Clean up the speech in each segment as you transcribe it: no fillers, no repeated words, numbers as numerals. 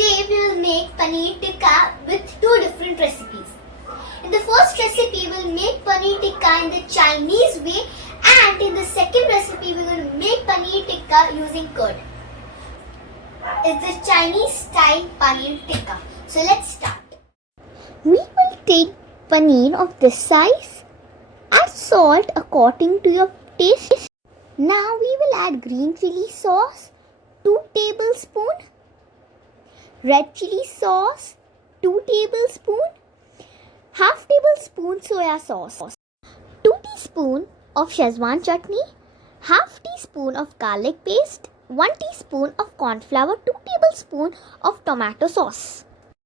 Today we will make paneer tikka with two different recipes. In the first recipe we will make paneer tikka in the Chinese way, and in the second recipe we will make paneer tikka using curd. It's the Chinese style paneer tikka. So let's start. We will take paneer of this size. Add salt according to your taste. Now we will add green chili sauce, 2 tablespoons. Red chili sauce, 2 tablespoons. Half tablespoon soya sauce. 2 teaspoon of Szechuan chutney. Half teaspoon of garlic paste. 1 teaspoon of corn flour. 2 tablespoon of tomato sauce.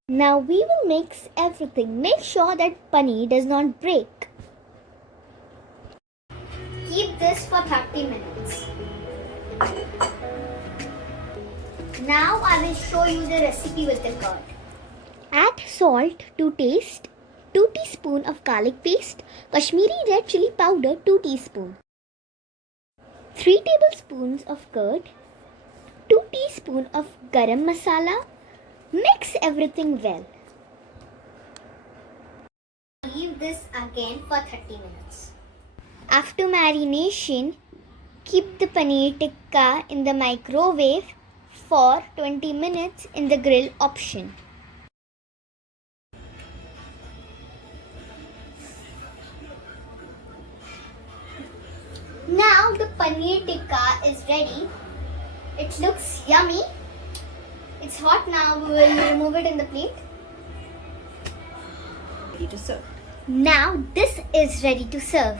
Now we will mix everything. Make sure that paneer does not break. Keep this for 30 minutes. Now I will show you the recipe with the curd. Add salt to taste, 2 teaspoon of garlic paste, Kashmiri red chili powder 2 teaspoon, 3 tablespoons of curd, 2 teaspoon of garam masala. Mix everything well. Leave this again for 30 minutes. After marination, keep the paneer tikka in the microwave for 20 minutes in the grill option. Now the paneer tikka is ready. It looks yummy. It's hot now. We will remove it in the plate. Ready to serve. Now this is ready to serve.